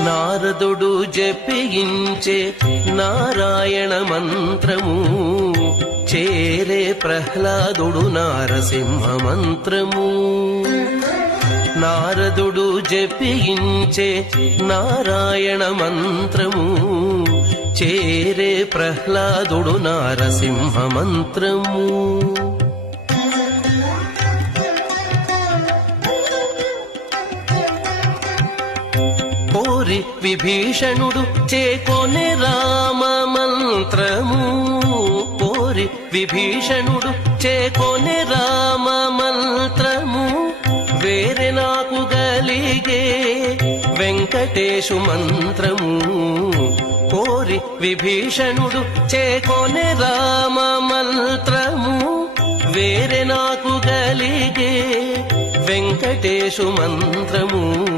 నారదుడు జపించే నారాయణ మంత్రము చేరే ప్రహ్లాదుడు నారసింహ మంత్రము. నారదుడు జపించే నారాయణ మంత్రము చేరే ప్రహ్లాదుడు నారసింహ మంత్రము. కోరి విభీషణుడు చేకొనే రామ మంత్రము. కోరి విభీషణుడు చేకొనే రామ మంత్రము వేరే నాకు గలిగే వెంకటేశు మంత్రము. కోరి విభీషణుడు చేకొనే రామ మంత్రము వేరే నాకు గలిగే వెంకటేశు మంత్రము.